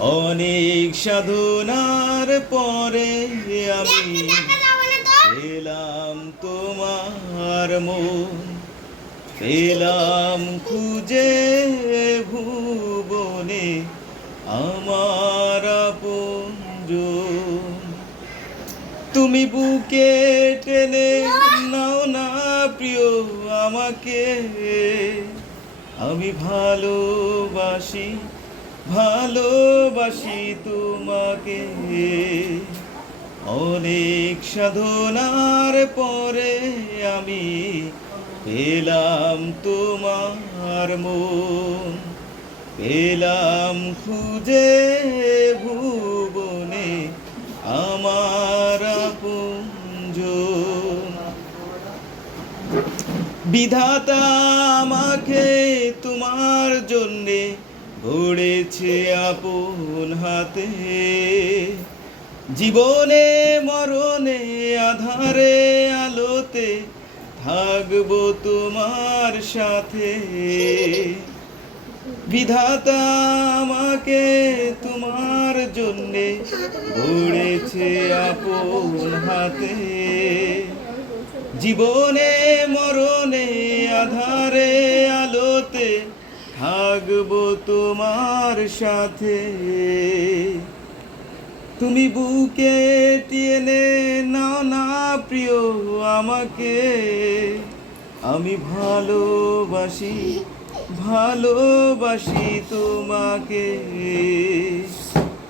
অনেক সাধনার পরে আমি পেলাম তোমার মন, পেলাম খুঁজে ভুবনে আমার আপনজন তুমি বুকে টেনে নাও না প্রিয় আমাকে, আমি ভালোবাসি ভালোবাসি তোমাকে। অনেক সাধনার পরে আমি পেলাম তোমার মন। পেলাম খুঁজে ভুবনে আমার আপনজন। বিধাতা আমাকে তোমার জন্যে গড়েছে আপন হাতে। জীবনে, মরণে, আধারে, আলোতে থাকব তোমার সাথে। বিধাতা আমাকে তোমার জন্যে গড়েছে আপন হাতে। জীবনে, মরণে, আধারে, আলোতে থাকব তোমার সাথে। তুমি বুকে টেনে নাও না প্রিয় আমাকে। আমি ভালোবাসি ভালোবাসি তোমাকে।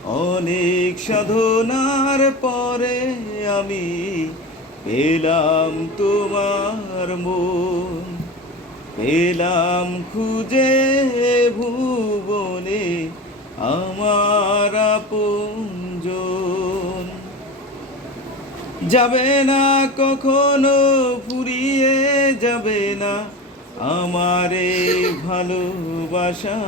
অনেক সাধনার পরে আমি পেলাম তোমার মন। পেলাম খুঁজে ভুবনে আমার আপনজন যাবে না, কখনো ফুরিয়ে যাবে না আমারে ভালোবাসা।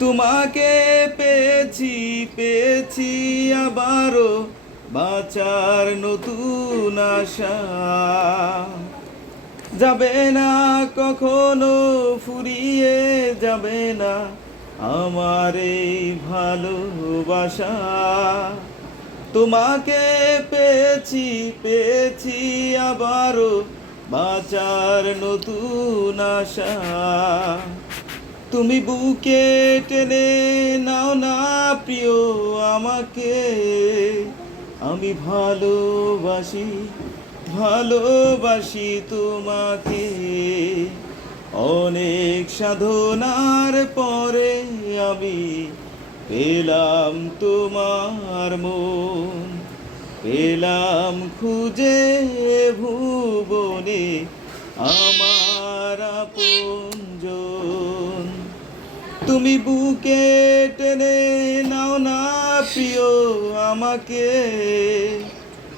তোমাকে পেয়েছি পেয়েছি আবারও বাঁচার নতুন আশা। যাবে না, কখনো ফুরিয়ে যাবে না। আমার এই ভালোবাসা, তোমাকে পেয়েছি পেয়েছি আবারও বাঁচার নতুন আশা। তুমি বুকে টেনে নাও না প্রিয় আমাকে, আমি ভালোবাসি ভালোবাসি তোমাকে। অনেক সাধনার পরে আমি পেলাম তোমার মন। পেলাম খুঁজে ভুবনে আমার আপনজন। তুমি বুকে টেনে নাও না প্রিয় আমাকে।